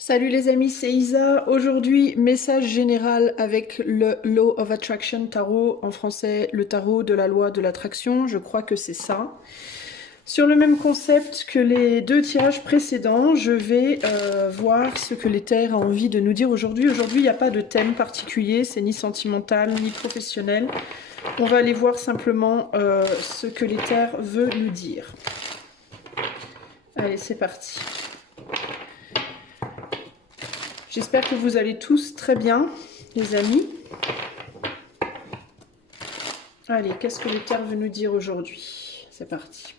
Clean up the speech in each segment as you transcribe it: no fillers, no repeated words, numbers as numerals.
Salut les amis, c'est Isa. Aujourd'hui, message général avec le Law of Attraction Tarot, en français le tarot de la loi de l'attraction, je crois que c'est ça. Sur le même concept que les deux tirages précédents, je vais voir ce que l'éther a envie de nous dire aujourd'hui. Aujourd'hui, il n'y a pas de thème particulier, c'est ni sentimental ni professionnel. On va aller voir simplement ce que l'éther veut nous dire. Allez, c'est parti. J'espère que vous allez tous très bien, les amis. Allez, qu'est-ce que l'éther veut nous dire aujourd'hui? C'est parti.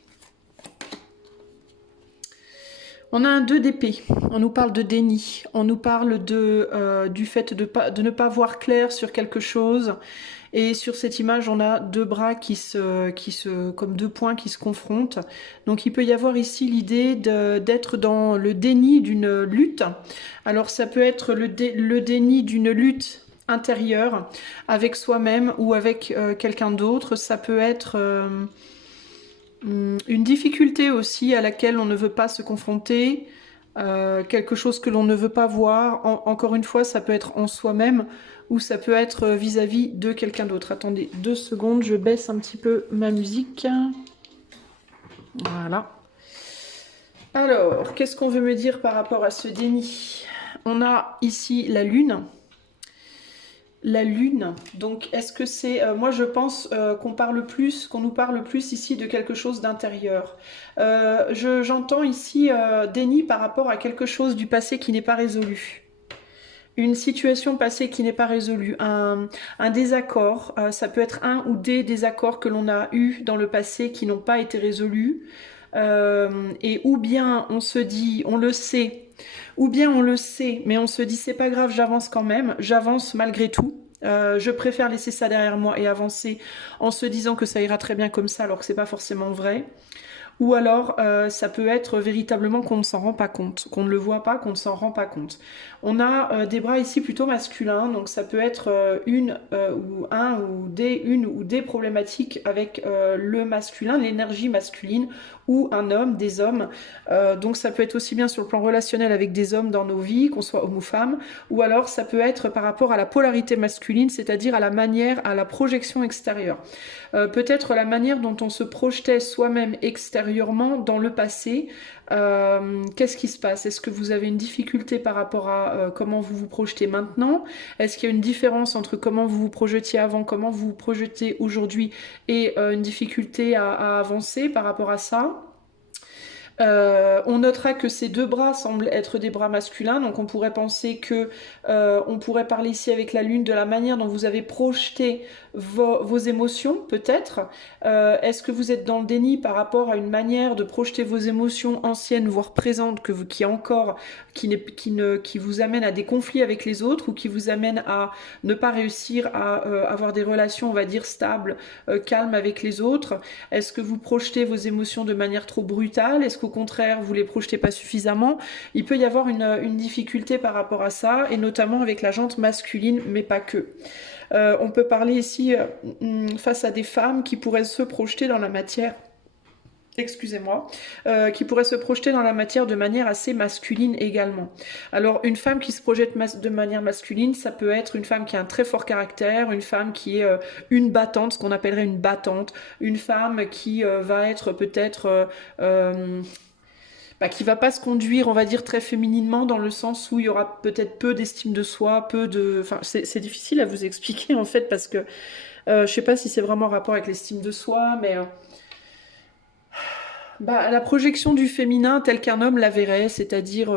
On a un 2 d'épée, on nous parle de déni, on nous parle du fait de ne pas voir clair sur quelque chose. Et sur cette image, on a deux bras comme deux poings qui se confrontent. Donc il peut y avoir ici l'idée d'être dans le déni d'une lutte. Alors ça peut être le déni d'une lutte intérieure avec soi-même ou avec quelqu'un d'autre. Ça peut être une difficulté aussi à laquelle on ne veut pas se confronter. Quelque chose que l'on ne veut pas voir. Encore une fois, ça peut être en soi-même ou ça peut être vis-à-vis de quelqu'un d'autre. Attendez 2 secondes, je baisse un petit peu ma musique. Voilà. Alors, qu'est-ce qu'on veut me dire par rapport à ce déni? On a ici la lune. La lune, donc est-ce que c'est... moi je pense qu'on nous parle plus ici de quelque chose d'intérieur. J'entends ici déni par rapport à quelque chose du passé qui n'est pas résolu. Une situation passée qui n'est pas résolue, un désaccord, ça peut être un ou des désaccords que l'on a eus dans le passé qui n'ont pas été résolus, et ou bien on se dit, on le sait, ou bien on le sait, mais on se dit c'est pas grave, j'avance quand même, j'avance malgré tout. Je préfère laisser ça derrière moi et avancer en se disant que ça ira très bien comme ça alors que c'est pas forcément vrai. Ou alors, ça peut être véritablement qu'on ne s'en rend pas compte, qu'on ne le voit pas, qu'on ne s'en rend pas compte. On a des bras ici plutôt masculins, donc ça peut être une ou des problématiques avec le masculin, l'énergie masculine, ou un homme, des hommes. Donc ça peut être aussi bien sur le plan relationnel avec des hommes dans nos vies, qu'on soit homme ou femme, ou alors ça peut être par rapport à la polarité masculine, c'est-à-dire à la manière, à la projection extérieure. Peut-être la manière dont on se projetait soi-même extérieurement dans le passé. Qu'est-ce qui se passe? Est-ce que vous avez une difficulté par rapport à comment vous vous projetez maintenant? Est-ce qu'il y a une différence entre comment vous vous projetiez avant, comment vous vous projetez aujourd'hui et une difficulté à avancer par rapport à ça? On notera que ces deux bras semblent être des bras masculins, donc on pourrait penser que on pourrait parler ici avec la lune de la manière dont vous avez projeté vos émotions, peut-être. Est-ce que vous êtes dans le déni par rapport à une manière de projeter vos émotions anciennes, voire présentes, qui vous amène à des conflits avec les autres ou qui vous amène à ne pas réussir à avoir des relations, on va dire, stables, calmes avec les autres? Est-ce que vous projetez vos émotions de manière trop brutale? Est-ce qu'au contraire, vous les projetez pas suffisamment? Il peut y avoir une difficulté par rapport à ça, et notamment avec la jante masculine, mais pas que. On peut parler ici face à des femmes qui pourraient se projeter dans la matière, excusez-moi, qui pourrait se projeter dans la matière de manière assez masculine également. Alors une femme qui se projette de manière masculine, ça peut être une femme qui a un très fort caractère, une femme qui est une battante, ce qu'on appellerait une battante, une femme qui va être peut-être... qui va pas se conduire, on va dire, très fémininement, dans le sens où il y aura peut-être peu d'estime de soi, Enfin, c'est difficile à vous expliquer, en fait, parce que je sais pas si c'est vraiment en rapport avec l'estime de soi, mais... la projection du féminin tel qu'un homme la verrait, c'est-à-dire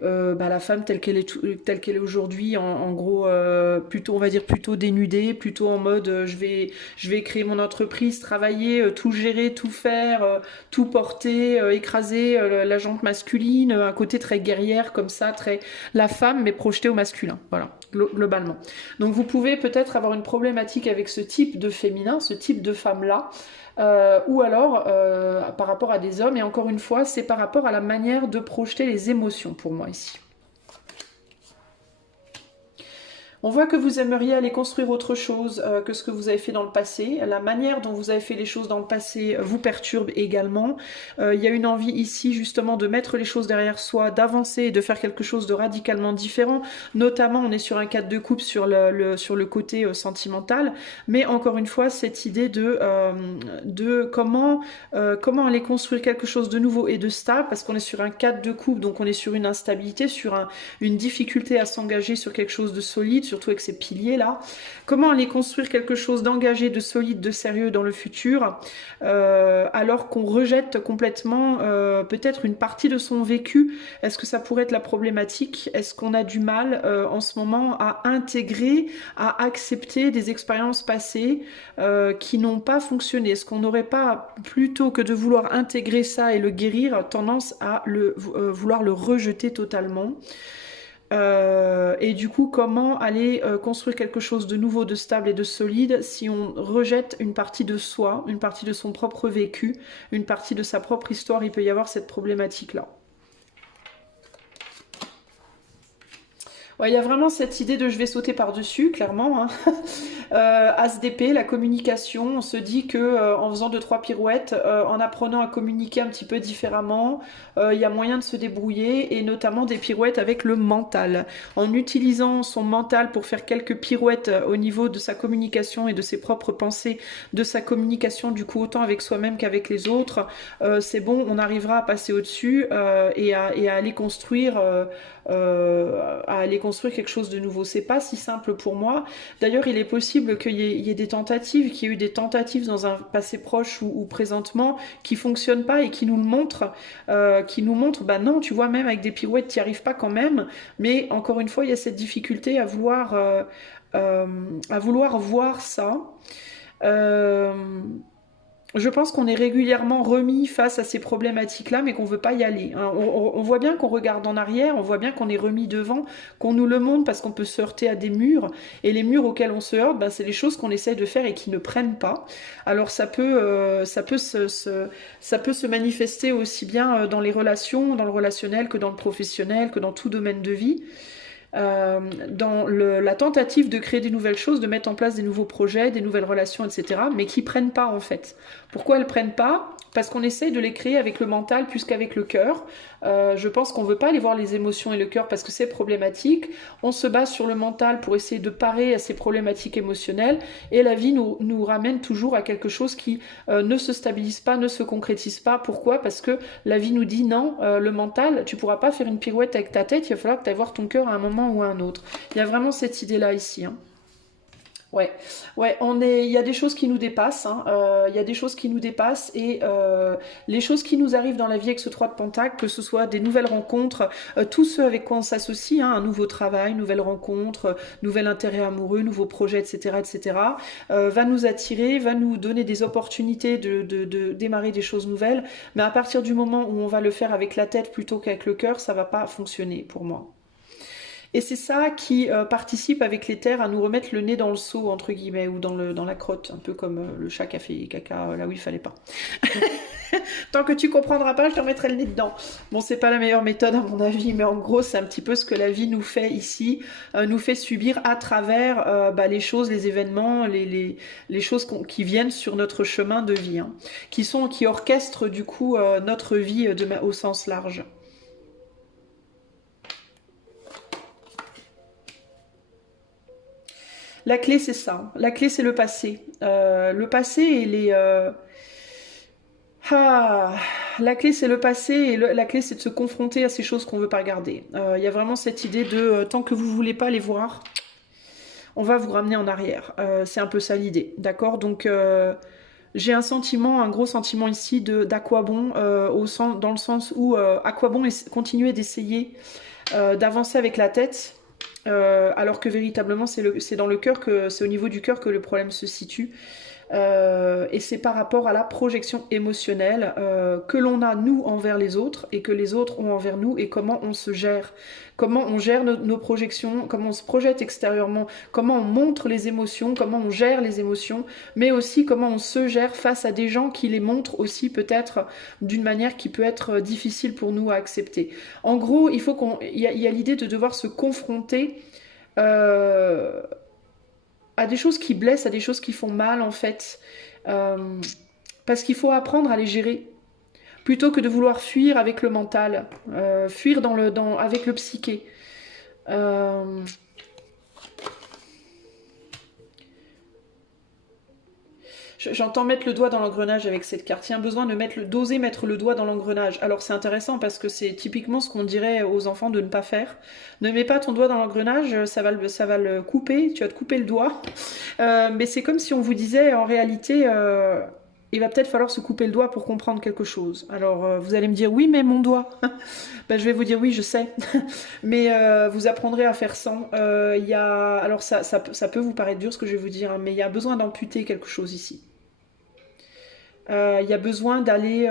la femme telle qu'elle est aujourd'hui, en gros, plutôt, on va dire plutôt dénudée, plutôt en mode je vais créer mon entreprise, travailler, tout gérer, tout faire, tout porter, écraser la jante masculine, un côté très guerrière comme ça, très la femme mais projetée au masculin, voilà, globalement. Donc vous pouvez peut-être avoir une problématique avec ce type de féminin, ce type de femme-là. Ou alors par rapport à des hommes, et encore une fois c'est par rapport à la manière de projeter les émotions pour moi ici. On voit que vous aimeriez aller construire autre chose que ce que vous avez fait dans le passé. La manière dont vous avez fait les choses dans le passé vous perturbe également. Il y a une envie ici justement de mettre les choses derrière soi, d'avancer et de faire quelque chose de radicalement différent. Notamment, on est sur un cadre de couple sur le côté sentimental. Mais encore une fois, cette idée de comment aller construire quelque chose de nouveau et de stable, parce qu'on est sur un cadre de couple, donc on est sur une instabilité, sur une difficulté à s'engager sur quelque chose de solide, surtout avec ces piliers là. Comment aller construire quelque chose d'engagé, de solide, de sérieux dans le futur, alors qu'on rejette complètement peut-être une partie de son vécu. Est-ce que ça pourrait être la problématique? Est-ce qu'on a du mal en ce moment à intégrer, à accepter des expériences passées qui n'ont pas fonctionné? Est-ce qu'on n'aurait pas, plutôt que de vouloir intégrer ça et le guérir, tendance à vouloir le rejeter totalement? Et du coup, comment aller construire quelque chose de nouveau, de stable et de solide si on rejette une partie de soi, une partie de son propre vécu, une partie de sa propre histoire? Il peut y avoir cette problématique-là. Ouais, il y a vraiment cette idée de je vais sauter par-dessus, clairement. Hein. As d'épée, la communication, on se dit que en faisant 2-3 pirouettes, en apprenant à communiquer un petit peu différemment, il y a moyen de se débrouiller, et notamment des pirouettes avec le mental. En utilisant son mental pour faire quelques pirouettes au niveau de sa communication et de ses propres pensées, de sa communication du coup autant avec soi-même qu'avec les autres, c'est bon, on arrivera à passer au-dessus et à aller construire... à aller construire quelque chose de nouveau. C'est pas si simple pour moi. D'ailleurs, il est possible qu'il y ait des tentatives, qu'il y ait eu des tentatives dans un passé proche ou présentement qui fonctionnent pas et qui nous le montrent, bah non, tu vois, même avec des pirouettes, tu n'y arrives pas quand même. Mais encore une fois, il y a cette difficulté à vouloir voir ça. Je pense qu'on est régulièrement remis face à ces problématiques-là, mais qu'on ne veut pas y aller. On voit bien qu'on regarde en arrière, on voit bien qu'on est remis devant, qu'on nous le montre parce qu'on peut se heurter à des murs. Et les murs auxquels on se heurte, ben, c'est les choses qu'on essaye de faire et qui ne prennent pas. Alors ça peut se manifester aussi bien dans les relations, dans le relationnel, que dans le professionnel, que dans tout domaine de vie. Dans la tentative de créer des nouvelles choses, de mettre en place des nouveaux projets, des nouvelles relations, etc., mais qui prennent pas en fait. Pourquoi elles prennent pas? Parce qu'on essaye de les créer avec le mental plus qu'avec le cœur. Je pense qu'on veut pas aller voir les émotions et le cœur parce que c'est problématique. On se base sur le mental pour essayer de parer à ces problématiques émotionnelles, et la vie nous ramène toujours à quelque chose qui ne se stabilise pas, ne se concrétise pas. Pourquoi? Parce que la vie nous dit non, le mental, tu pourras pas faire une pirouette avec ta tête, il va falloir que tu ailles voir ton cœur à un moment ou à un autre. Il y a vraiment cette idée-là ici. Hein. Ouais, il y a des choses qui nous dépassent, hein. Il y a des choses qui nous dépassent, et les choses qui nous arrivent dans la vie avec ce 3 de Pentacle, que ce soit des nouvelles rencontres, tous ceux avec quoi on s'associe, hein, un nouveau travail, nouvelle rencontre, nouvel intérêt amoureux, nouveaux projets, etc., va nous attirer, va nous donner des opportunités de démarrer des choses nouvelles, mais à partir du moment où on va le faire avec la tête plutôt qu'avec le cœur, ça va pas fonctionner pour moi. Et c'est ça qui participe avec les terres à nous remettre le nez dans le seau, entre guillemets, ou dans la crotte, un peu comme le chat qui a fait caca là où il fallait pas. Tant que tu comprendras pas, je te remettrai le nez dedans. Bon, c'est pas la meilleure méthode à mon avis, mais en gros, c'est un petit peu ce que la vie nous fait ici, nous fait subir à travers les choses, les événements, les choses qui viennent sur notre chemin de vie, hein, qui orchestrent du coup notre vie au sens large. La clé, c'est ça. La clé, c'est le passé. Le passé et les... la clé, c'est le passé, et la clé, c'est de se confronter à ces choses qu'on ne veut pas regarder. Il y a vraiment cette idée de tant que vous ne voulez pas les voir, on va vous ramener en arrière. C'est un peu ça l'idée, d'accord? Donc, j'ai un sentiment, un gros sentiment ici d'à quoi bon, dans le sens où à quoi bon continuer d'essayer d'avancer avec la tête, alors que véritablement c'est dans le cœur, c'est au niveau du cœur que le problème se situe. Et c'est par rapport à la projection émotionnelle que l'on a nous envers les autres et que les autres ont envers nous, et comment on se gère, comment on gère nos projections, comment on se projette extérieurement, comment on montre les émotions, comment on gère les émotions, mais aussi comment on se gère face à des gens qui les montrent aussi peut-être d'une manière qui peut être difficile pour nous à accepter. En gros, il y a l'idée de devoir se confronter euh, à des choses qui blessent, à des choses qui font mal en fait. Euh, Parce qu'il faut apprendre à les gérer. Plutôt que de vouloir fuir avec le mental, fuir avec le psyché. Euh, J'entends mettre le doigt dans l'engrenage avec cette carte. Il y a un besoin d'oser mettre le doigt dans l'engrenage. Alors c'est intéressant parce que c'est typiquement ce qu'on dirait aux enfants de ne pas faire. Ne mets pas ton doigt dans l'engrenage, ça va le couper, tu vas te couper le doigt. Mais c'est comme si on vous disait en réalité, il va peut-être falloir se couper le doigt pour comprendre quelque chose. Alors vous allez me dire oui mais mon doigt. Ben, je vais vous dire oui je sais. Mais vous apprendrez à faire sans. Alors ça peut vous paraître dur ce que je vais vous dire, hein, mais il y a besoin d'amputer quelque chose ici. Il y a besoin d'aller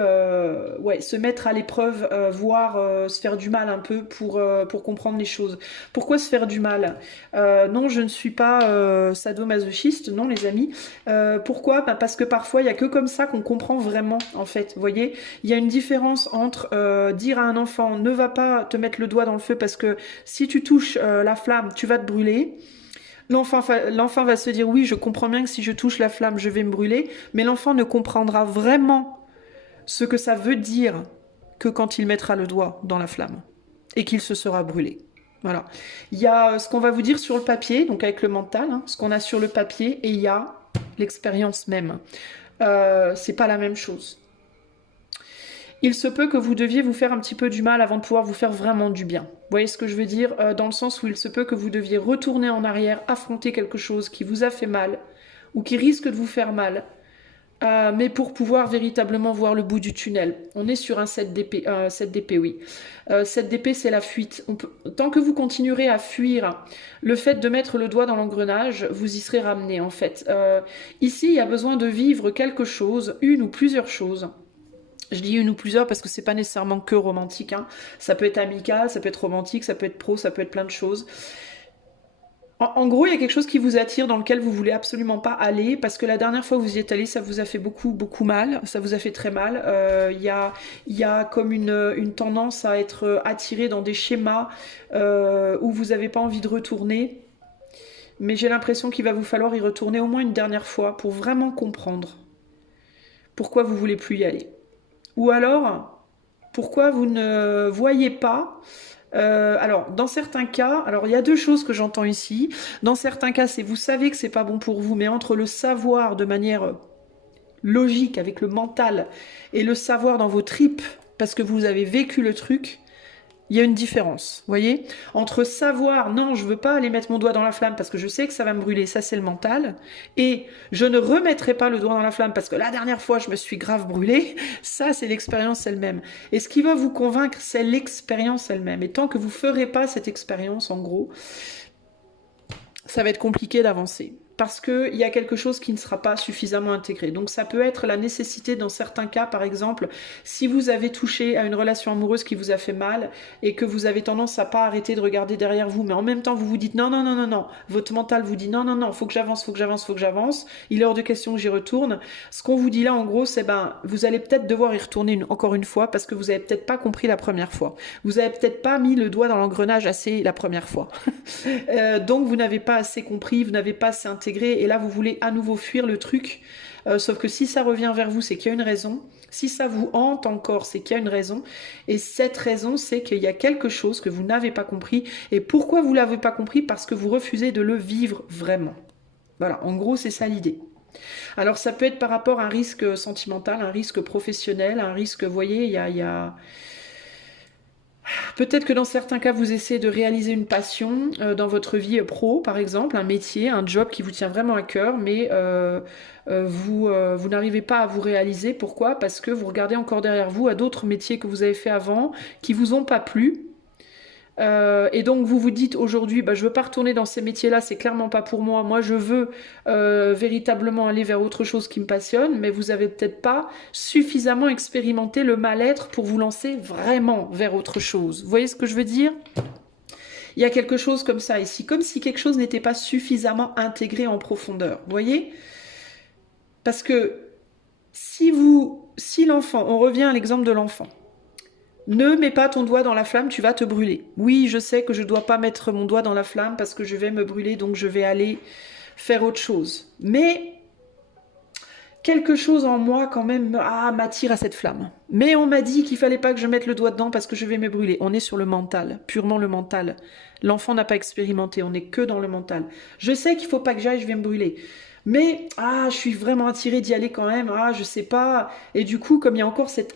ouais, se mettre à l'épreuve, voire se faire du mal un peu pour comprendre les choses. Pourquoi se faire du mal? Non, je ne suis pas sadomasochiste, non les amis. Pourquoi? Bah, parce que parfois il n'y a que comme ça qu'on comprend vraiment en fait. Vous voyez, il y a une différence entre dire à un enfant ne va pas te mettre le doigt dans le feu parce que si tu touches la flamme, tu vas te brûler. L'enfant va se dire oui, je comprends bien que si je touche la flamme, je vais me brûler, mais l'enfant ne comprendra vraiment ce que ça veut dire que quand il mettra le doigt dans la flamme et qu'il se sera brûlé. Voilà. Il y a ce qu'on va vous dire sur le papier, donc avec le mental, hein, ce qu'on a sur le papier, et il y a l'expérience même. C'est pas la même chose. Il se peut que vous deviez vous faire un petit peu du mal avant de pouvoir vous faire vraiment du bien. Vous voyez ce que je veux dire? Dans le sens où il se peut que vous deviez retourner en arrière, affronter quelque chose qui vous a fait mal, ou qui risque de vous faire mal, mais pour pouvoir véritablement voir le bout du tunnel. On est sur un 7 d'épée, 7 d'épée, oui. 7 d'épée, c'est la fuite. Tant que vous continuerez à fuir le fait de mettre le doigt dans l'engrenage, vous y serez ramené en fait. Ici, il y a besoin de vivre quelque chose, une ou plusieurs choses. Je dis une ou plusieurs parce que c'est pas nécessairement que romantique, hein. Ça peut être amical, ça peut être romantique, ça peut être pro, ça peut être plein de choses. En gros, il y a quelque chose qui vous attire dans lequel vous voulez absolument pas aller parce que la dernière fois que vous y êtes allé, ça vous a fait beaucoup mal, ça vous a fait très mal. Il y a comme une tendance à être attiré dans des schémas où vous n'avez pas envie de retourner. Mais j'ai l'impression qu'il va vous falloir y retourner au moins une dernière fois pour vraiment comprendre pourquoi vous voulez plus y aller. Ou alors, pourquoi vous ne voyez pas alors, dans certains cas, alors il y a deux choses que j'entends ici. Dans certains cas, c'est vous savez que c'est pas bon pour vous, mais entre le savoir de manière logique avec le mental et le savoir dans vos tripes, parce que vous avez vécu le truc, il y a une différence, vous voyez? Entre savoir, non, je veux pas aller mettre mon doigt dans la flamme parce que je sais que ça va me brûler, ça c'est le mental, et je ne remettrai pas le doigt dans la flamme parce que la dernière fois je me suis grave brûlée, ça c'est l'expérience elle-même. Et ce qui va vous convaincre, c'est l'expérience elle-même. Et tant que vous ferez pas cette expérience, en gros, ça va être compliqué d'avancer. Parce qu'il y a quelque chose qui ne sera pas suffisamment intégré. Donc ça peut être la nécessité dans certains cas, par exemple, si vous avez touché à une relation amoureuse qui vous a fait mal et que vous avez tendance à pas arrêter de regarder derrière vous, mais en même temps vous vous dites non, non, non, non, non, votre mental vous dit non, non, non, faut que j'avance, faut que j'avance, faut que j'avance, il est hors de question que j'y retourne. Ce qu'on vous dit là, en gros, c'est ben, vous allez peut-être devoir y retourner encore une fois parce que vous avez peut-être pas compris la première fois. Vous avez peut-être pas mis le doigt dans l'engrenage assez la première fois. Donc vous n'avez pas assez compris, vous n'avez pas assez intégré, et là vous voulez à nouveau fuir le truc, sauf que si ça revient vers vous, c'est qu'il y a une raison. Si ça vous hante encore, c'est qu'il y a une raison, et cette raison, c'est qu'il y a quelque chose que vous n'avez pas compris. Et pourquoi vous l'avez pas compris? Parce que vous refusez de le vivre vraiment. Voilà, en gros c'est ça l'idée. Alors ça peut être par rapport à un risque sentimental, un risque professionnel, un risque, vous voyez, il y a... Peut-être que dans certains cas, vous essayez de réaliser une passion dans votre vie pro, par exemple, un métier, un job qui vous tient vraiment à cœur, mais vous n'arrivez pas à vous réaliser. Pourquoi? Parce que vous regardez encore derrière vous à d'autres métiers que vous avez fait avant, qui vous ont pas plu. Et donc vous vous dites aujourd'hui, bah, je veux pas retourner dans ces métiers-là, c'est clairement pas pour moi. Moi, je veux véritablement aller vers autre chose qui me passionne, mais vous avez peut-être pas suffisamment expérimenté le mal-être pour vous lancer vraiment vers autre chose. Vous voyez ce que je veux dire? Il y a quelque chose comme ça ici, comme si quelque chose n'était pas suffisamment intégré en profondeur. Vous voyez? Parce que si l'enfant, on revient à l'exemple de l'enfant. Ne mets pas ton doigt dans la flamme, tu vas te brûler. Oui, je sais que je ne dois pas mettre mon doigt dans la flamme parce que je vais me brûler, donc je vais aller faire autre chose. Mais quelque chose en moi quand même m'attire à cette flamme. Mais on m'a dit qu'il fallait pas que je mette le doigt dedans parce que je vais me brûler. On est sur le mental, purement le mental. L'enfant n'a pas expérimenté, on n'est que dans le mental. Je sais qu'il faut pas que j'aille, je vais me brûler. Mais je suis vraiment attirée d'y aller quand même. Je sais pas. Et du coup, comme il y a encore cette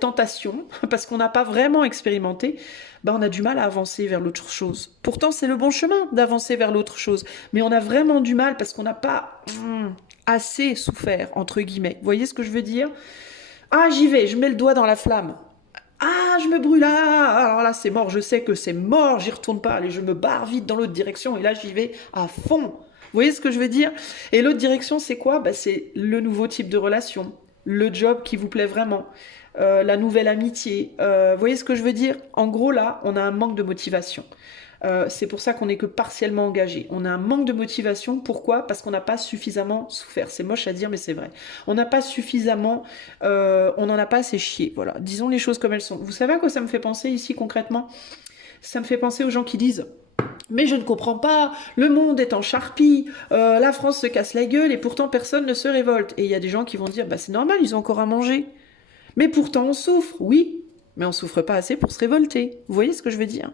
tentation, parce qu'on n'a pas vraiment expérimenté, on a du mal à avancer vers l'autre chose. Pourtant, c'est le bon chemin d'avancer vers l'autre chose. Mais on a vraiment du mal parce qu'on n'a pas assez souffert, entre guillemets. Vous voyez ce que je veux dire? J'y vais, je mets le doigt dans la flamme. Je me brûle là. Alors là, c'est mort, je sais que c'est mort, j'y retourne pas. Allez, je me barre vite dans l'autre direction et là, j'y vais à fond. Vous voyez ce que je veux dire? Et l'autre direction, c'est quoi? C'est le nouveau type de relation, le job qui vous plaît vraiment, la nouvelle amitié. Vous voyez ce que je veux dire? En gros, là, on a un manque de motivation. C'est pour ça qu'on n'est que partiellement engagé. On a un manque de motivation. Pourquoi? Parce qu'on n'a pas suffisamment souffert. C'est moche à dire, mais c'est vrai. On n'a pas suffisamment... on n'en a pas assez chié. Voilà. Disons les choses comme elles sont. Vous savez à quoi ça me fait penser ici concrètement? Ça me fait penser aux gens qui disent... Mais je ne comprends pas, le monde est en charpie, la France se casse la gueule et pourtant personne ne se révolte. Et il y a des gens qui vont dire, c'est normal, ils ont encore à manger. Mais pourtant on souffre, oui, mais on souffre pas assez pour se révolter. Vous voyez ce que je veux dire?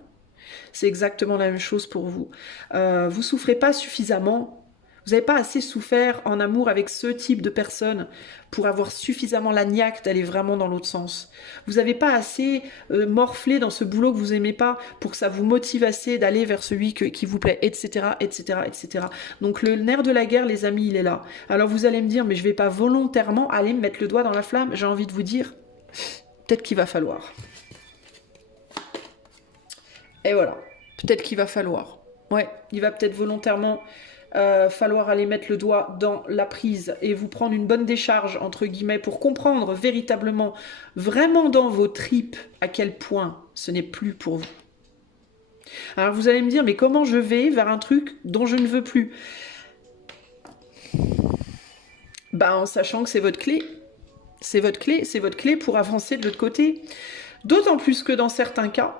C'est exactement la même chose pour vous. Vous souffrez pas suffisamment, vous n'avez pas assez souffert en amour avec ce type de personne pour avoir suffisamment la niaque d'aller vraiment dans l'autre sens. Vous n'avez pas assez morflé dans ce boulot que vous aimez pas pour que ça vous motive assez d'aller vers celui qui vous plaît, etc., etc., etc. Donc le nerf de la guerre, les amis, il est là. Alors vous allez me dire, mais je vais pas volontairement aller me mettre le doigt dans la flamme. J'ai envie de vous dire, peut-être qu'il va falloir. Et voilà, peut-être qu'il va falloir. Ouais, il va peut-être volontairement falloir aller mettre le doigt dans la prise et vous prendre une bonne décharge, entre guillemets, pour comprendre véritablement, vraiment dans vos tripes, à quel point ce n'est plus pour vous. Alors vous allez me dire, mais comment je vais vers un truc dont je ne veux plus? En sachant que c'est votre clé. C'est votre clé pour avancer de l'autre côté. D'autant plus que dans certains cas,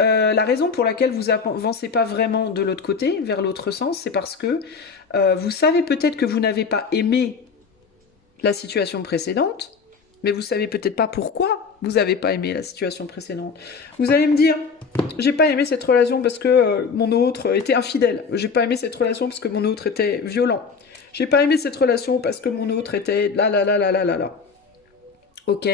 la raison pour laquelle vous avancez pas vraiment de l'autre côté, vers l'autre sens, c'est parce que vous savez peut-être que vous n'avez pas aimé la situation précédente, mais vous savez peut-être pas pourquoi vous n'avez pas aimé la situation précédente. Vous allez me dire, j'ai pas aimé cette relation parce que mon autre était infidèle. J'ai pas aimé cette relation parce que mon autre était violent. J'ai pas aimé cette relation parce que mon autre était là. Ok.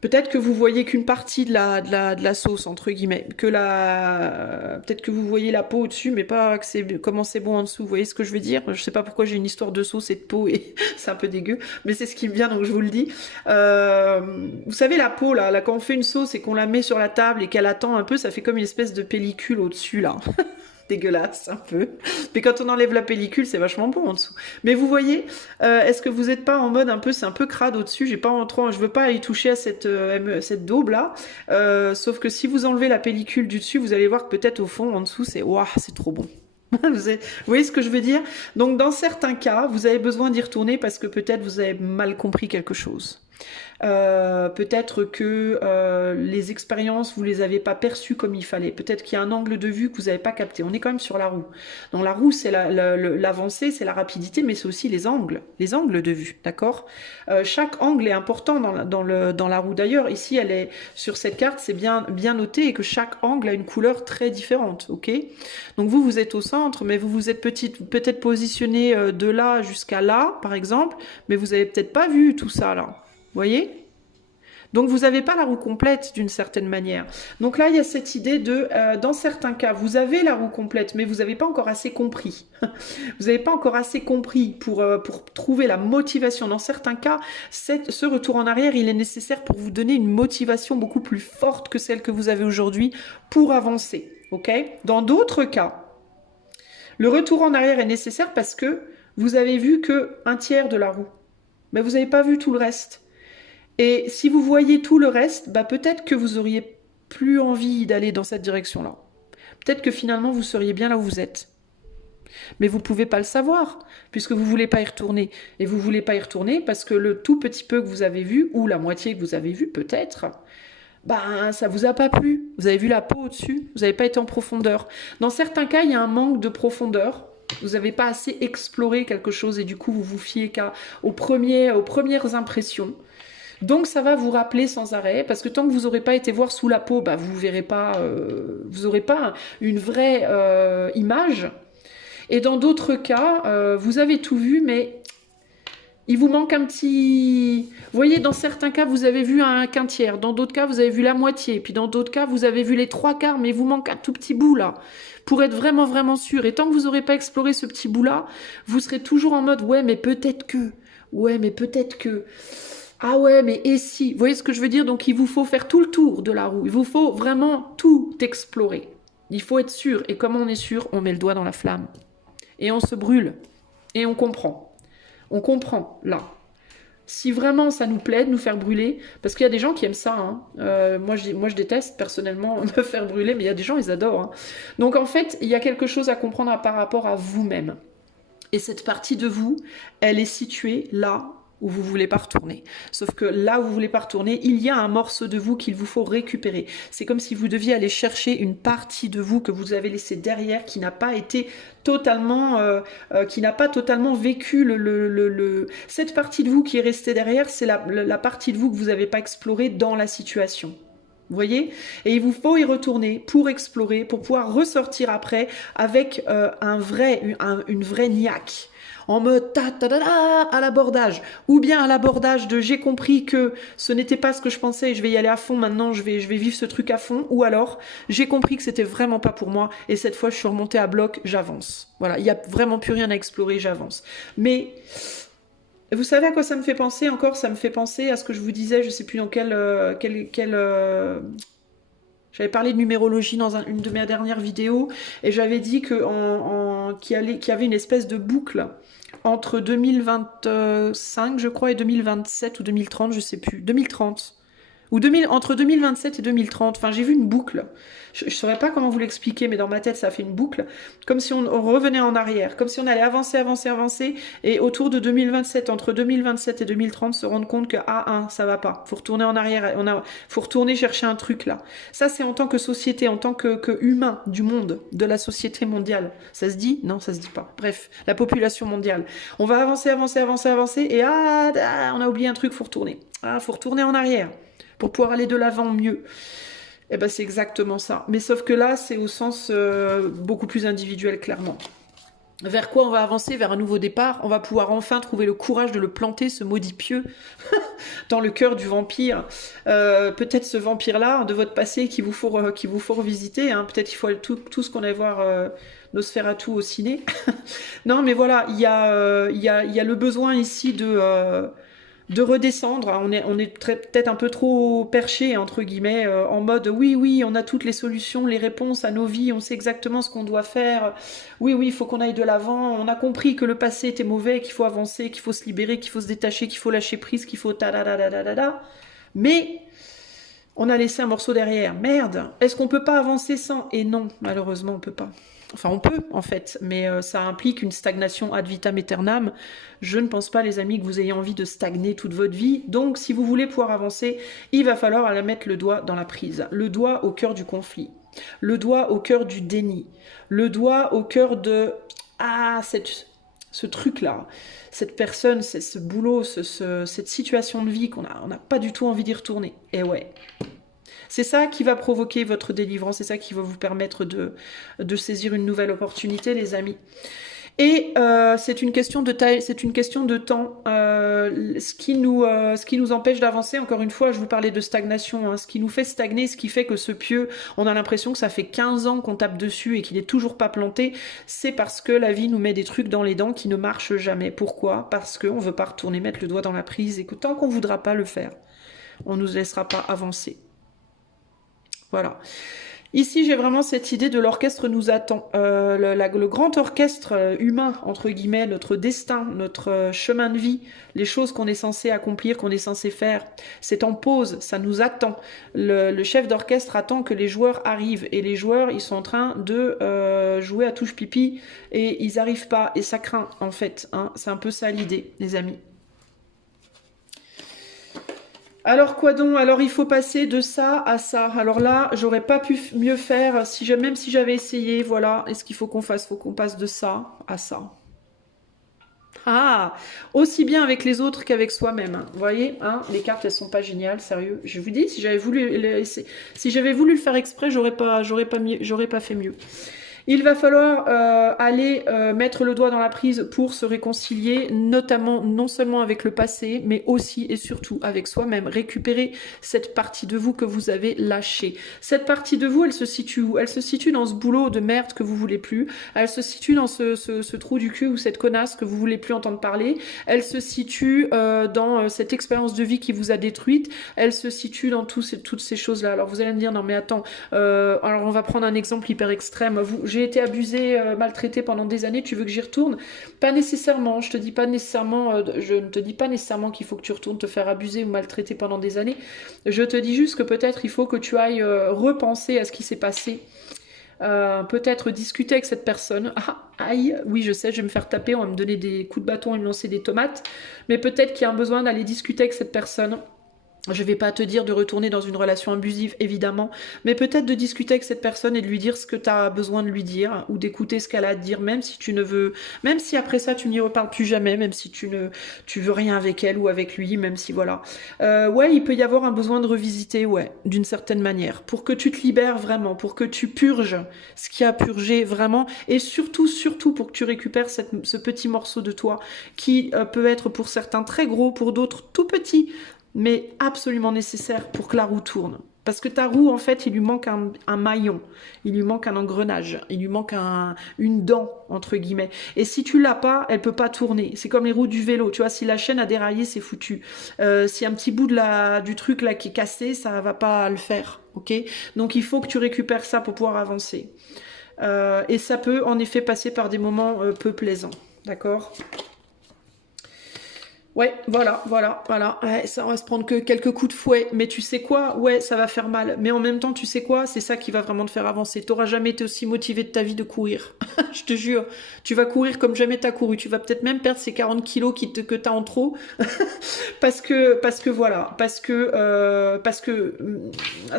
Peut-être que vous voyez qu'une partie de la sauce, entre guillemets. Peut-être que vous voyez la peau au-dessus, mais pas que comment c'est bon en dessous. Vous voyez ce que je veux dire? Je sais pas pourquoi j'ai une histoire de sauce et de peau, et c'est un peu dégueu, mais c'est ce qui me vient, donc je vous le dis. Vous savez, la peau, là, quand on fait une sauce et qu'on la met sur la table et qu'elle attend un peu, ça fait comme une espèce de pellicule au-dessus, là. Dégueulasse un peu, mais quand on enlève la pellicule c'est vachement bon en dessous. Mais vous voyez, est-ce que vous n'êtes pas en mode un peu, c'est un peu crade au-dessus, je veux pas y toucher à cette daube là, sauf que si vous enlevez la pellicule du dessus, vous allez voir que peut-être au fond en dessous c'est waouh, c'est trop bon. Vous voyez ce que je veux dire? Donc dans certains cas, vous avez besoin d'y retourner parce que peut-être vous avez mal compris quelque chose. Peut-être que les expériences, vous les avez pas perçues comme il fallait. Peut-être qu'il y a un angle de vue que vous n'avez pas capté. On est quand même sur la roue. Dans la roue, c'est l'avancée, c'est la rapidité, mais c'est aussi les angles de vue, d'accord? Chaque angle est important dans la roue. D'ailleurs, ici, elle est sur cette carte, c'est bien noté, et que chaque angle a une couleur très différente, ok? Donc vous êtes au centre, mais vous vous êtes peut-être positionné de là jusqu'à là, par exemple, mais vous avez peut-être pas vu tout ça là. Vous voyez? Donc vous n'avez pas la roue complète d'une certaine manière. Donc là, il y a cette idée de, dans certains cas, vous avez la roue complète, mais vous n'avez pas encore assez compris. Vous n'avez pas encore assez compris pour trouver la motivation. Dans certains cas, ce retour en arrière, il est nécessaire pour vous donner une motivation beaucoup plus forte que celle que vous avez aujourd'hui pour avancer. Ok? Dans d'autres cas, le retour en arrière est nécessaire parce que vous avez vu qu'un tiers de la roue. Mais vous n'avez pas vu tout le reste. Et si vous voyez tout le reste, peut-être que vous auriez plus envie d'aller dans cette direction-là. Peut-être que finalement, vous seriez bien là où vous êtes. Mais vous ne pouvez pas le savoir, puisque vous ne voulez pas y retourner. Et vous ne voulez pas y retourner parce que le tout petit peu que vous avez vu, ou la moitié que vous avez vu peut-être, ben, ça vous a pas plu. Vous avez vu la peau au-dessus, vous n'avez pas été en profondeur. Dans certains cas, il y a un manque de profondeur. Vous n'avez pas assez exploré quelque chose et du coup, vous vous fiez aux premières impressions. Donc, ça va vous rappeler sans arrêt, parce que tant que vous n'aurez pas été voir sous la peau, ben, vous verrez pas, vous n'aurez pas une vraie image. Et dans d'autres cas, vous avez tout vu, mais il vous manque un petit... Vous voyez, dans certains cas, vous avez vu qu'un tiers. Dans d'autres cas, vous avez vu la moitié. Puis dans d'autres cas, vous avez vu les 3/4, mais il vous manque un tout petit bout, là. Pour être vraiment, vraiment sûr. Et tant que vous n'aurez pas exploré ce petit bout-là, vous serez toujours en mode « Ouais, mais peut-être que... Ouais, mais peut-être que... Ah ouais, mais et si ?» Vous voyez ce que je veux dire? Donc, il vous faut faire tout le tour de la roue. Il vous faut vraiment tout explorer. Il faut être sûr. Et comme on est sûr, on met le doigt dans la flamme. Et on se brûle. Et on comprend. On comprend, là. Si vraiment ça nous plaît de nous faire brûler, parce qu'il y a des gens qui aiment ça, hein. Moi je déteste personnellement me faire brûler, mais il y a des gens, ils adorent. Hein. Donc en fait, il y a quelque chose à comprendre par rapport à vous-même. Et cette partie de vous, elle est située là où vous ne voulez pas retourner. Sauf que là où vous ne voulez pas retourner, il y a un morceau de vous qu'il vous faut récupérer. C'est comme si vous deviez aller chercher une partie de vous que vous avez laissée derrière, qui n'a pas été totalement, qui n'a pas totalement vécu cette partie de vous qui est restée derrière, c'est la partie de vous que vous n'avez pas explorée dans la situation. Vous voyez? Et il vous faut y retourner pour explorer, pour pouvoir ressortir après avec une vraie niaque. En mode à l'abordage, ou bien à l'abordage de j'ai compris que ce n'était pas ce que je pensais et je vais y aller à fond maintenant, je vais vivre ce truc à fond, ou alors j'ai compris que c'était vraiment pas pour moi et cette fois je suis remontée à bloc, j'avance. Voilà, il n'y a vraiment plus rien à explorer, j'avance. Mais vous savez à quoi ça me fait penser encore? Ça me fait penser à ce que je vous disais, je sais plus dans j'avais parlé de numérologie dans une de mes dernières vidéos et j'avais dit qu'il y avait une espèce de boucle entre 2025, je crois, et 2027 ou 2030, je sais plus. 2030. Entre 2027 et 2030. Enfin, j'ai vu une boucle. Je ne saurais pas comment vous l'expliquer, mais dans ma tête, ça fait une boucle. Comme si on revenait en arrière. Comme si on allait avancer, avancer, avancer. Et autour de 2027, entre 2027 et 2030, se rendre compte que, ça va pas. Faut retourner en arrière. Faut retourner chercher un truc là. Ça, c'est en tant que société, en tant que humain du monde, de la société mondiale. Ça se dit? Non, ça se dit pas. Bref, la population mondiale. On va avancer, avancer, avancer, avancer. Et on a oublié un truc, faut retourner. Faut retourner en arrière. Pour pouvoir aller de l'avant mieux. Et ben c'est exactement ça. Mais sauf que là, c'est au sens beaucoup plus individuel, clairement. Vers quoi on va avancer? Vers un nouveau départ. On va pouvoir enfin trouver le courage de le planter, ce maudit pieu, dans le cœur du vampire. Peut-être ce vampire-là, de votre passé, qu'il vous faut revisiter. Hein. Peut-être qu'il faut aller tout ce qu'on allait voir Nosferatu au ciné. Non, mais voilà, il y a le besoin ici de redescendre. On est peut-être un peu trop perché, entre guillemets, en mode oui, on a toutes les solutions, les réponses à nos vies, on sait exactement ce qu'on doit faire. Oui, il faut qu'on aille de l'avant. On a compris que le passé était mauvais, qu'il faut avancer, qu'il faut se libérer, qu'il faut se détacher, qu'il faut lâcher prise, qu'il faut ta-da-da-da-da-da. Mais on a laissé un morceau derrière. Merde, est-ce qu'on peut pas avancer sans? Et non, malheureusement, on peut pas. Enfin, on peut, en fait, mais ça implique une stagnation ad vitam aeternam. Je ne pense pas, les amis, que vous ayez envie de stagner toute votre vie. Donc, si vous voulez pouvoir avancer, il va falloir aller mettre le doigt dans la prise. Le doigt au cœur du conflit. Le doigt au cœur du déni. Le doigt au cœur de... ce truc-là, cette personne, ce boulot, cette situation de vie qu'on n'a pas du tout envie d'y retourner. Et ouais... C'est ça qui va provoquer votre délivrance, c'est ça qui va vous permettre de saisir une nouvelle opportunité, les amis. Et c'est une question de taille, c'est une question de temps. Ce qui nous empêche d'avancer, encore une fois, je vous parlais de stagnation, hein, ce qui nous fait stagner, ce qui fait que ce pieu, on a l'impression que ça fait 15 ans qu'on tape dessus et qu'il n'est toujours pas planté, c'est parce que la vie nous met des trucs dans les dents qui ne marchent jamais. Pourquoi? Parce qu'on ne veut pas retourner mettre le doigt dans la prise et que tant qu'on ne voudra pas le faire, on ne nous laissera pas avancer. Voilà. Ici, j'ai vraiment cette idée de l'orchestre nous attend. Le grand orchestre humain, entre guillemets, notre destin, notre chemin de vie, les choses qu'on est censé accomplir, qu'on est censé faire, c'est en pause, ça nous attend. Le chef d'orchestre attend que les joueurs arrivent. Et les joueurs, ils sont en train de jouer à touche pipi et ils n'arrivent pas. Et ça craint, en fait. Hein. C'est un peu ça l'idée, les amis. Alors quoi donc? Alors il faut passer de ça à ça. Alors là, j'aurais pas pu mieux faire si même si j'avais essayé. Voilà. Et ce qu'il faut qu'on fasse, faut qu'on passe de ça à ça. Ah, aussi bien avec les autres qu'avec soi-même. Hein. Vous voyez, hein, les cartes elles sont pas géniales, sérieux. Je vous dis, si j'avais voulu, si j'avais voulu le faire exprès, j'aurais pas fait mieux. Il va falloir aller mettre le doigt dans la prise pour se réconcilier, notamment non seulement avec le passé, mais aussi et surtout avec soi-même. Récupérer cette partie de vous que vous avez lâchée. Cette partie de vous, elle se situe où? Elle se situe dans ce boulot de merde que vous voulez plus. Elle se situe dans ce trou du cul ou cette connasse que vous voulez plus entendre parler. Elle se situe dans cette expérience de vie qui vous a détruite. Elle se situe dans toutes ces choses-là. Alors vous allez me dire, non mais attends, alors on va prendre un exemple hyper extrême. J'ai été abusée, maltraitée pendant des années, tu veux que j'y retourne? Pas nécessairement, je ne te dis pas nécessairement qu'il faut que tu retournes te faire abuser ou maltraiter pendant des années. Je te dis juste que peut-être il faut que tu ailles repenser à ce qui s'est passé. Peut-être discuter avec cette personne. Ah, aïe, oui je sais, je vais me faire taper, on va me donner des coups de bâton et me lancer des tomates. Mais peut-être qu'il y a un besoin d'aller discuter avec cette personne. Je vais pas te dire de retourner dans une relation abusive, évidemment, mais peut-être de discuter avec cette personne et de lui dire ce que tu as besoin de lui dire, ou d'écouter ce qu'elle a à te dire, même si tu ne veux, même si après ça tu n'y reparles plus jamais, même si tu veux rien avec elle ou avec lui, même si voilà. Ouais, il peut y avoir un besoin de revisiter, ouais, d'une certaine manière, pour que tu te libères vraiment, pour que tu purges ce qui a purgé vraiment, et surtout pour que tu récupères ce petit morceau de toi qui peut être pour certains très gros, pour d'autres tout petit, mais absolument nécessaire pour que la roue tourne. Parce que ta roue, en fait, il lui manque un maillon, il lui manque un engrenage, il lui manque une dent, entre guillemets. Et si tu l'as pas, elle peut pas tourner. C'est comme les roues du vélo, tu vois, si la chaîne a déraillé, c'est foutu. Si un petit bout du truc là qui est cassé, ça va pas le faire, ok? Donc il faut que tu récupères ça pour pouvoir avancer. Et ça peut en effet passer par des moments peu plaisants, d'accord ? Ouais, voilà. Ouais, ça, on va se prendre que quelques coups de fouet. Mais tu sais quoi? Ouais, ça va faire mal. Mais en même temps, tu sais quoi? C'est ça qui va vraiment te faire avancer. T'auras jamais été aussi motivé de ta vie de courir. Je te jure. Tu vas courir comme jamais t'as couru. Tu vas peut-être même perdre ces 40 kilos que t'as en trop. parce que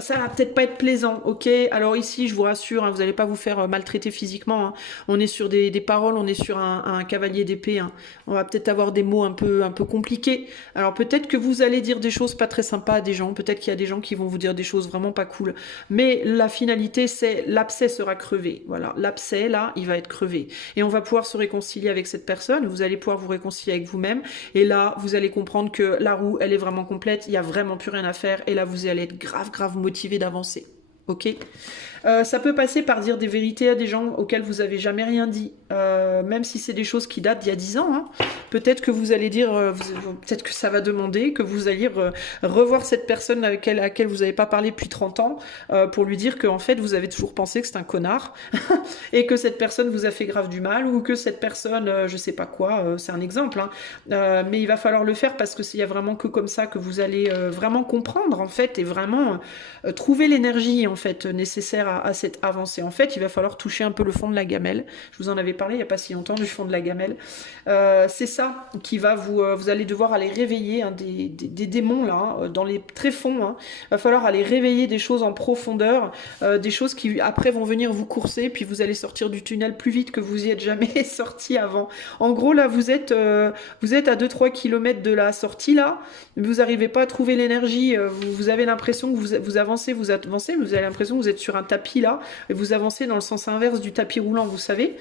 ça va peut-être pas être plaisant, ok? Alors ici, je vous rassure, hein, vous n'allez pas vous faire maltraiter physiquement. Hein. On est sur des paroles, on est sur un cavalier d'épée. Hein. On va peut-être avoir des mots un peu compliqués. Alors peut-être que vous allez dire des choses pas très sympas à des gens. Peut-être qu'il y a des gens qui vont vous dire des choses vraiment pas cool. Mais la finalité, c'est l'abcès sera crevé. Voilà, l'abcès là, il va être crevé. Et on va pouvoir se réconcilier avec cette personne. Vous allez pouvoir vous réconcilier avec vous-même. Et là, vous allez comprendre que la roue, elle est vraiment complète. Il n'y a vraiment plus rien à faire. Et là, vous allez être grave motivé d'avancer. Ok, ça peut passer par dire des vérités à des gens auxquels vous avez jamais rien dit, même si c'est des choses qui datent d'il y a 10 ans. Hein. Peut-être que vous allez dire, peut-être que ça va demander que vous alliez revoir cette personne à laquelle vous n'avez pas parlé depuis 30 ans pour lui dire qu'en fait vous avez toujours pensé que c'est un connard et que cette personne vous a fait grave du mal ou que cette personne, je sais pas quoi, c'est un exemple. Hein, mais il va falloir le faire parce que il y a vraiment que comme ça que vous allez vraiment comprendre en fait et vraiment trouver l'énergie en fait nécessaire à cette avancée. En fait, il va falloir toucher un peu le fond de la gamelle. Je vous en avais parlé il n'y a pas si longtemps du fond de la gamelle. C'est ça qui va vous allez devoir aller réveiller hein, des démons là, hein, dans les tréfonds. Hein. Il va falloir aller réveiller des choses en profondeur, des choses qui après vont venir vous courser, puis vous allez sortir du tunnel plus vite que vous y êtes jamais sorti avant. En gros, là, vous êtes à 2-3 km de la sortie là, mais vous n'arrivez pas à trouver l'énergie. Vous avez l'impression que vous avancez, mais vous avez l'impression que vous êtes sur un tapis là, et vous avancez dans le sens inverse du tapis roulant, vous savez.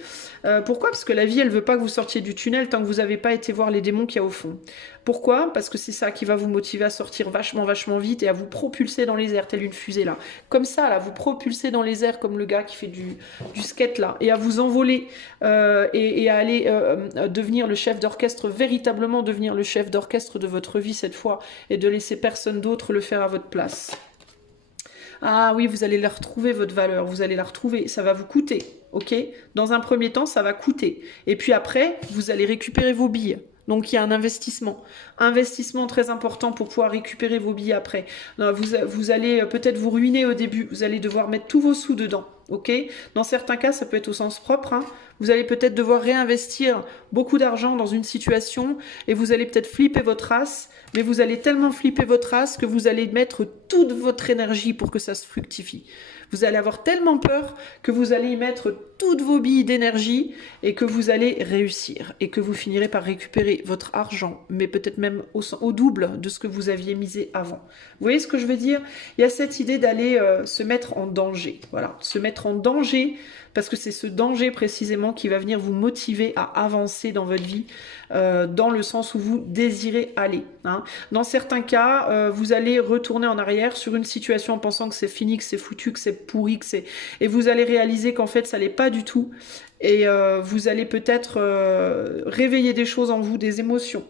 Pourquoi? Parce que la vie, elle veut pas que vous sortiez du tunnel tant que vous n'avez pas été voir les démons qu'il y a au fond. Pourquoi? Parce que c'est ça qui va vous motiver à sortir vachement vite et à vous propulser dans les airs, telle une fusée là. Comme ça, là, vous propulser dans les airs comme le gars qui fait du skate là, et à vous envoler et à aller devenir le chef d'orchestre, véritablement devenir le chef d'orchestre de votre vie cette fois, et de laisser personne d'autre le faire à votre place. Ah oui, vous allez la retrouver, votre valeur, vous allez la retrouver, ça va vous coûter, ok? Dans un premier temps, ça va coûter. Et puis après, vous allez récupérer vos billes. Donc il y a un investissement. Investissement très important pour pouvoir récupérer vos billets après. Vous allez peut-être vous ruiner au début, vous allez devoir mettre tous vos sous dedans, ok? Dans certains cas, ça peut être au sens propre, hein. Vous allez peut-être devoir réinvestir beaucoup d'argent dans une situation et vous allez peut-être flipper votre race, mais vous allez tellement flipper votre race que vous allez mettre toute votre énergie pour que ça se fructifie. Vous allez avoir tellement peur que vous allez y mettre toutes vos billes d'énergie et que vous allez réussir et que vous finirez par récupérer votre argent, mais peut-être même au double de ce que vous aviez misé avant. Vous voyez ce que je veux dire? Il y a cette idée d'aller se mettre en danger. Voilà, se mettre en danger parce que c'est ce danger précisément qui va venir vous motiver à avancer dans votre vie dans le sens où vous désirez aller. Hein. Dans certains cas, vous allez retourner en arrière sur une situation en pensant que c'est fini, que c'est foutu, que c'est pourri, que c'est... Et vous allez réaliser qu'en fait, ça l'est pas du tout. Et vous allez peut-être réveiller des choses en vous, des émotions.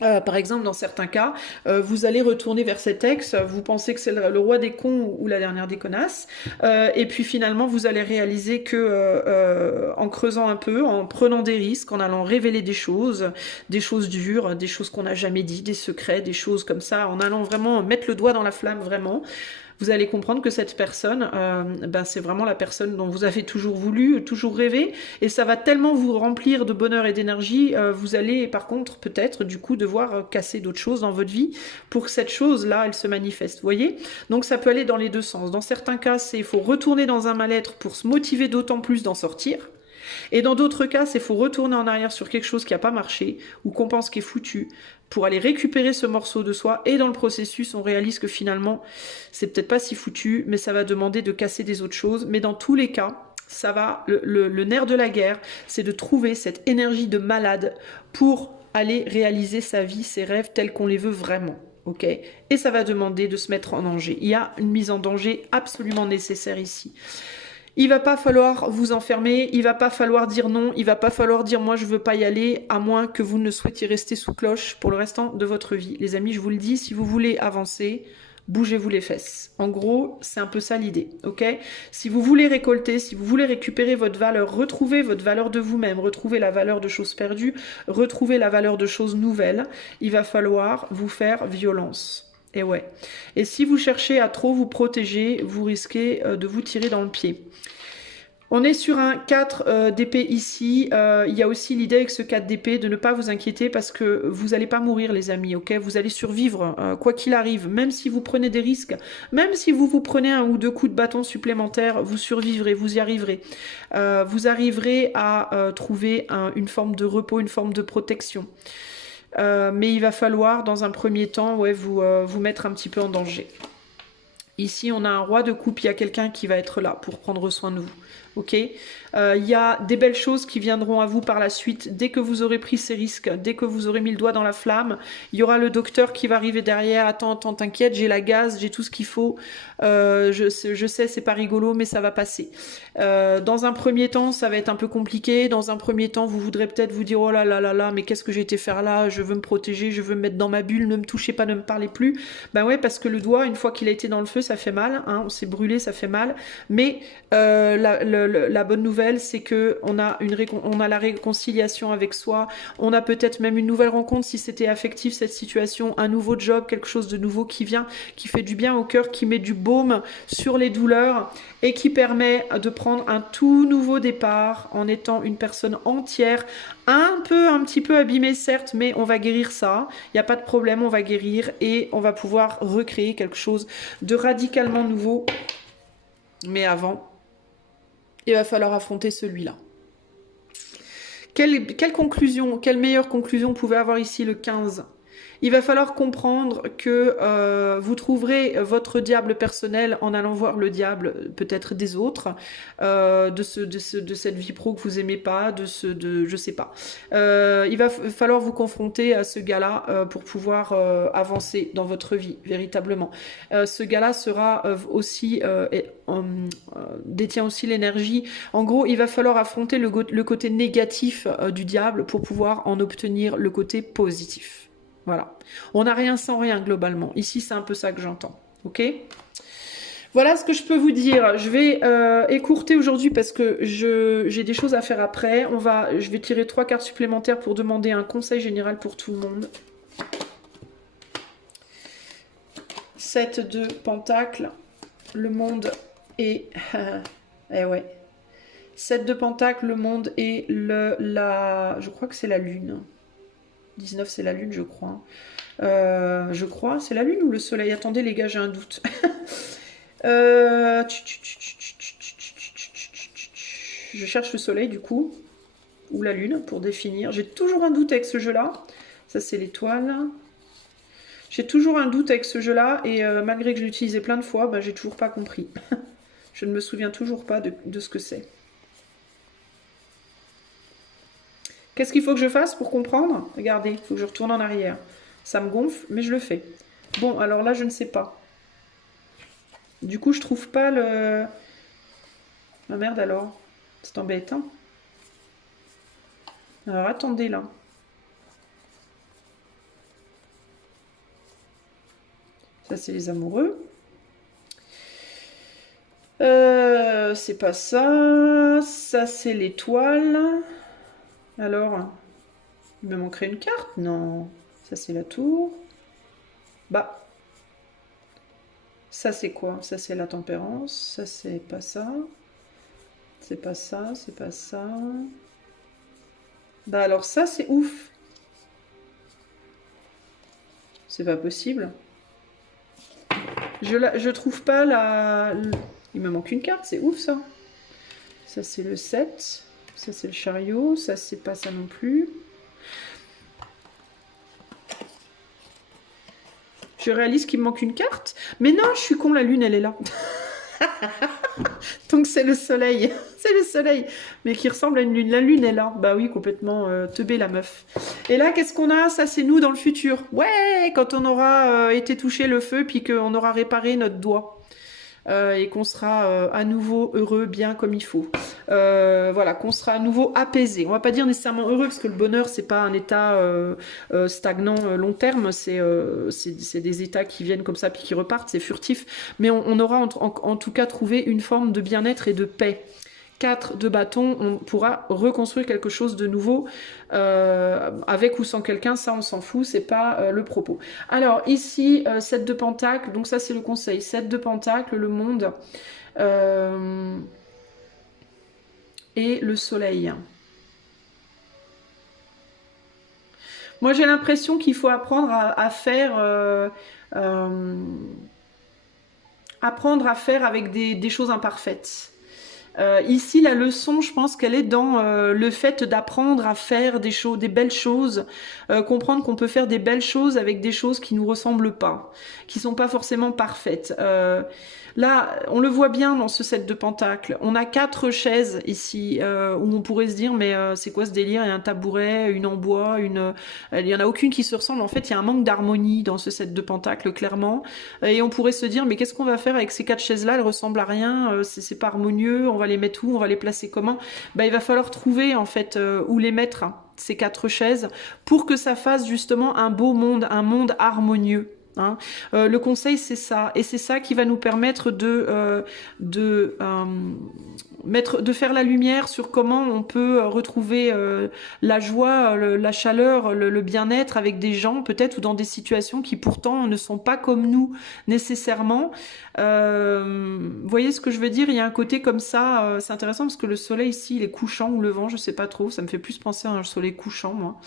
Par exemple, dans certains cas, vous allez retourner vers cet ex, vous pensez que c'est le roi des cons ou la dernière des connasses, et puis finalement, vous allez réaliser que en creusant un peu, en prenant des risques, en allant révéler des choses dures, des choses qu'on n'a jamais dit, des secrets, des choses comme ça, en allant vraiment mettre le doigt dans la flamme, vraiment, vous allez comprendre que cette personne, c'est vraiment la personne dont vous avez toujours voulu, toujours rêvé, et ça va tellement vous remplir de bonheur et d'énergie, vous allez par contre peut-être du coup devoir casser d'autres choses dans votre vie pour que cette chose-là, elle se manifeste, vous voyez? Donc ça peut aller dans les deux sens. Dans certains cas, il faut retourner dans un mal-être pour se motiver d'autant plus d'en sortir. Et dans d'autres cas, c'est faut retourner en arrière sur quelque chose qui n'a pas marché ou qu'on pense qui est foutu pour aller récupérer ce morceau de soi. Et dans le processus, on réalise que finalement, c'est peut-être pas si foutu, mais ça va demander de casser des autres choses. Mais dans tous les cas, ça va, le nerf de la guerre, c'est de trouver cette énergie de malade pour aller réaliser sa vie, ses rêves tels qu'on les veut vraiment. Ok, et ça va demander de se mettre en danger. Il y a une mise en danger absolument nécessaire ici. Il va pas falloir vous enfermer, il va pas falloir dire non, il va pas falloir dire moi je veux pas y aller, à moins que vous ne souhaitiez rester sous cloche pour le restant de votre vie. Les amis, je vous le dis, si vous voulez avancer, bougez-vous les fesses. En gros, c'est un peu ça l'idée, ok? Si vous voulez récolter, si vous voulez récupérer votre valeur, retrouver votre valeur de vous-même, retrouver la valeur de choses perdues, retrouver la valeur de choses nouvelles, il va falloir vous faire violence. Et ouais. Et si vous cherchez à trop vous protéger, vous risquez de vous tirer dans le pied. On est sur un 4 d'épée ici. Il y a aussi l'idée avec ce 4 d'épée de ne pas vous inquiéter parce que vous n'allez pas mourir les amis, ok? Vous allez survivre quoi qu'il arrive, même si vous prenez des risques, même si vous prenez un ou deux coups de bâton supplémentaires, vous survivrez, vous y arriverez. Vous arriverez à trouver une forme de repos, une forme de protection. Mais il va falloir dans un premier temps vous mettre un petit peu en danger. Ici on a un roi de coupe, il y a quelqu'un qui va être là pour prendre soin de vous. Ok, il y a des belles choses qui viendront à vous par la suite dès que vous aurez pris ces risques, dès que vous aurez mis le doigt dans la flamme. Il y aura le docteur qui va arriver derrière. Attends, t'inquiète, j'ai la gaz, j'ai tout ce qu'il faut. Je sais, c'est pas rigolo, mais ça va passer. Dans un premier temps, ça va être un peu compliqué. Dans un premier temps, vous voudrez peut-être vous dire oh là là là là, mais qu'est-ce que j'ai été faire là? Je veux me protéger, je veux me mettre dans ma bulle, ne me touchez pas, ne me parlez plus. Ben ouais, parce que le doigt, une fois qu'il a été dans le feu, ça fait mal. Hein, on s'est brûlé, ça fait mal. Mais la bonne nouvelle, c'est que on a la réconciliation avec soi. On a peut-être même une nouvelle rencontre si c'était affectif cette situation, un nouveau job, quelque chose de nouveau qui vient, qui fait du bien au cœur, qui met du baume sur les douleurs et qui permet de prendre un tout nouveau départ en étant une personne entière, un petit peu abîmée certes, mais on va guérir ça. Il n'y a pas de problème, on va guérir et on va pouvoir recréer quelque chose de radicalement nouveau. Mais avant, il va falloir affronter celui-là. Quelle conclusion, quelle meilleure conclusion pouvait avoir ici le 15 ? Il va falloir comprendre que vous trouverez votre diable personnel en allant voir le diable peut-être des autres, de cette vie pro que vous aimez pas, je sais pas. Il va falloir vous confronter à ce gars-là pour pouvoir avancer dans votre vie véritablement. Ce gars-là sera aussi détient aussi l'énergie. En gros, il va falloir affronter le côté négatif du diable pour pouvoir en obtenir le côté positif. Voilà. On n'a rien sans rien globalement. Ici, c'est un peu ça que j'entends. Ok ? Voilà ce que je peux vous dire. Je vais écourter aujourd'hui parce que j'ai des choses à faire après. Je vais tirer 3 cartes supplémentaires pour demander un conseil général pour tout le monde. 7 de Pentacles. Le monde est... eh ouais. 7 de Pentacles, le monde et je crois que c'est la Lune. 19, c'est la Lune, je crois. Je crois, c'est la Lune ou le Soleil? Attendez les gars, j'ai un doute. Je cherche le Soleil du coup, ou la Lune pour définir. J'ai toujours un doute avec ce jeu-là. Ça c'est l'étoile. J'ai toujours un doute avec ce jeu-là et malgré que je l'ai utilisé plein de fois, bah, j'ai toujours pas compris. Je ne me souviens toujours pas de ce que c'est. Qu'est-ce qu'il faut que je fasse pour comprendre? Regardez, il faut que je retourne en arrière. Ça me gonfle, mais je le fais. Bon, alors là, je ne sais pas. Du coup, je trouve pas le... Ah merde alors. C'est embêtant. Alors, attendez là. Ça, c'est les amoureux. C'est pas ça. Ça, c'est l'étoile. Alors, il me manquerait une carte? Non. Ça, c'est la tour. Bah. Ça, c'est quoi? Ça, c'est la tempérance. Ça, c'est pas ça. C'est pas ça, c'est pas ça. Bah alors ça, c'est ouf. C'est pas possible. Je trouve pas la... Il me manque une carte, c'est ouf ça. Ça, c'est le 7. Ça, c'est le chariot. Ça, c'est pas ça non plus. Je réalise qu'il me manque une carte. Mais non, je suis con, la lune, elle est là. Donc c'est le soleil. C'est le soleil. Mais qui ressemble à une lune. La lune est là. Bah oui, complètement teubée la meuf. Et là, qu'est-ce qu'on a? Ça, c'est nous dans le futur. Ouais, quand on aura été touché le feu, puis qu'on aura réparé notre doigt. Et qu'on sera à nouveau heureux, bien comme il faut. Voilà, qu'on sera à nouveau apaisé. On va pas dire nécessairement heureux, parce que le bonheur, c'est pas un état stagnant long terme, c'est des états qui viennent comme ça, puis qui repartent, c'est furtif. Mais on aura en tout cas trouvé une forme de bien-être et de paix. 4 de bâton, on pourra reconstruire quelque chose de nouveau, avec ou sans quelqu'un, ça on s'en fout, c'est pas le propos. Alors ici, 7 de pentacle, donc ça c'est le conseil, 7 de pentacle, le monde, et le soleil. Moi j'ai l'impression qu'il faut apprendre à faire... apprendre à faire avec des choses imparfaites. Ici, la leçon, je pense qu'elle est dans le fait d'apprendre à faire des belles choses, comprendre qu'on peut faire des belles choses avec des choses qui nous ressemblent pas, qui sont pas forcément parfaites. Là, on le voit bien dans ce set de pentacles. On a 4 chaises ici où on pourrait se dire mais c'est quoi ce délire? Il y a un tabouret, une en bois, il y en a aucune qui se ressemble. En fait, il y a un manque d'harmonie dans ce set de pentacles clairement. Et on pourrait se dire mais qu'est-ce qu'on va faire avec ces 4 chaises-là? Elles ressemblent à rien. C'est pas harmonieux. On va les mettre où? On va les placer comment? Bah, il va falloir trouver en fait où les mettre, hein, ces 4 chaises, pour que ça fasse justement un beau monde, un monde harmonieux. Hein. Le conseil, c'est ça, et c'est ça qui va nous permettre de faire la lumière sur comment on peut retrouver la joie, la chaleur, le bien-être avec des gens peut-être ou dans des situations qui pourtant ne sont pas comme nous nécessairement. Vous voyez ce que je veux dire? Il y a un côté comme ça, c'est intéressant parce que le soleil ici, il est couchant ou levant, je sais pas trop, ça me fait plus penser à un soleil couchant moi.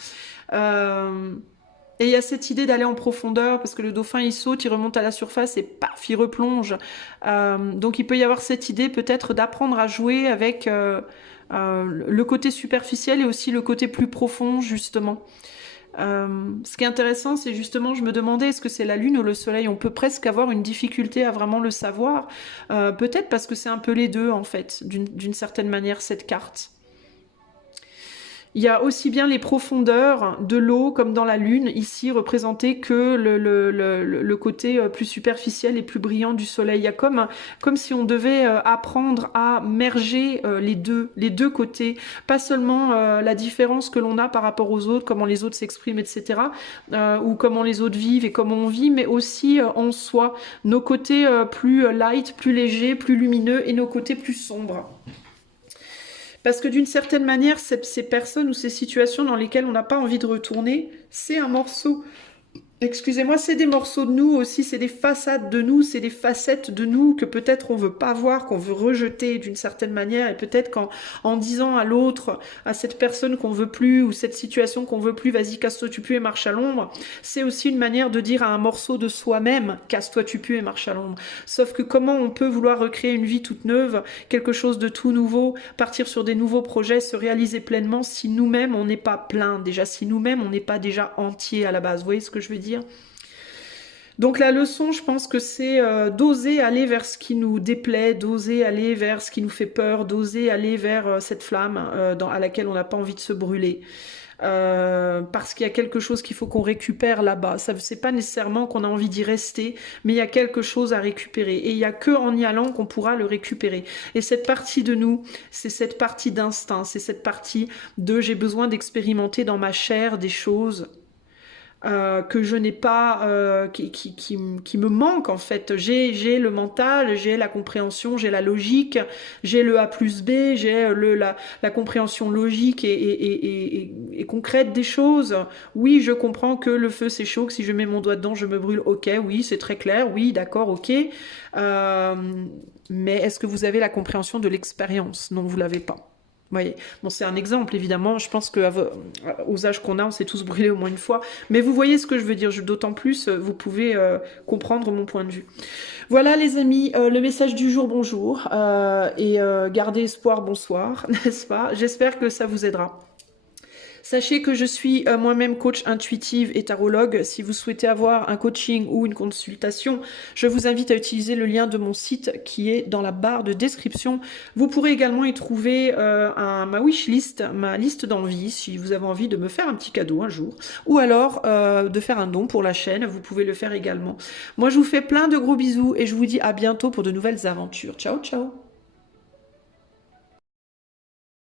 Et il y a cette idée d'aller en profondeur, parce que le dauphin, il saute, il remonte à la surface et paf, il replonge. Donc il peut y avoir cette idée peut-être d'apprendre à jouer avec le côté superficiel et aussi le côté plus profond, justement. Ce qui est intéressant, c'est justement, je me demandais, est-ce que c'est la lune ou le soleil? On peut presque avoir une difficulté à vraiment le savoir. Peut-être parce que c'est un peu les deux, en fait, d'une certaine manière, cette carte. Il y a aussi bien les profondeurs de l'eau, comme dans la Lune, ici représentées, que le côté plus superficiel et plus brillant du Soleil. Il y a comme si on devait apprendre à merger les deux côtés. Pas seulement la différence que l'on a par rapport aux autres, comment les autres s'expriment, etc. Ou comment les autres vivent et comment on vit, mais aussi en soi. Nos côtés plus light, plus légers, plus lumineux et nos côtés plus sombres. Parce que d'une certaine manière, ces personnes ou ces situations dans lesquelles on n'a pas envie de retourner, c'est un morceau. Excusez-moi, c'est des morceaux de nous aussi, c'est des façades de nous, c'est des facettes de nous que peut-être on veut pas voir, qu'on veut rejeter d'une certaine manière, et peut-être qu'en disant à l'autre, à cette personne qu'on veut plus, ou cette situation qu'on veut plus, vas-y, casse-toi tu pues et marche à l'ombre, c'est aussi une manière de dire à un morceau de soi-même, casse-toi tu pues et marche à l'ombre. Sauf que comment on peut vouloir recréer une vie toute neuve, quelque chose de tout nouveau, partir sur des nouveaux projets, se réaliser pleinement si nous-mêmes on n'est pas plein, déjà si nous-mêmes on n'est pas déjà entier à la base, vous voyez ce que je veux dire? Donc la leçon, je pense que c'est d'oser aller vers ce qui nous déplaît, d'oser aller vers ce qui nous fait peur, d'oser aller vers cette flamme à laquelle on n'a pas envie de se brûler. Parce qu'il y a quelque chose qu'il faut qu'on récupère là-bas. Ça c'est pas nécessairement qu'on a envie d'y rester, mais il y a quelque chose à récupérer. Et il n'y a que en y allant qu'on pourra le récupérer. Et cette partie de nous, c'est cette partie d'instinct, c'est cette partie de j'ai besoin d'expérimenter dans ma chair des choses que je n'ai pas, qui me manque en fait. J'ai le mental, j'ai la compréhension, j'ai la logique, j'ai le A plus B, j'ai la compréhension logique et concrète des choses. Oui, je comprends que le feu c'est chaud, que si je mets mon doigt dedans je me brûle, ok, oui c'est très clair, oui d'accord, ok. Mais est-ce que vous avez la compréhension de l'expérience? Non, vous l'avez pas. Voyez. Bon, c'est un exemple, évidemment. Je pense qu'aux âges qu'on a, on s'est tous brûlés au moins une fois. Mais vous voyez ce que je veux dire. D'autant plus, vous pouvez comprendre mon point de vue. Voilà, les amis, le message du jour, bonjour. Gardez espoir, bonsoir, n'est-ce pas? J'espère que ça vous aidera. Sachez que je suis moi-même coach intuitive et tarologue. Si vous souhaitez avoir un coaching ou une consultation, je vous invite à utiliser le lien de mon site qui est dans la barre de description. Vous pourrez également y trouver ma wishlist, ma liste d'envie, si vous avez envie de me faire un petit cadeau un jour, ou alors de faire un don pour la chaîne, vous pouvez le faire également. Moi, je vous fais plein de gros bisous et je vous dis à bientôt pour de nouvelles aventures. Ciao, ciao!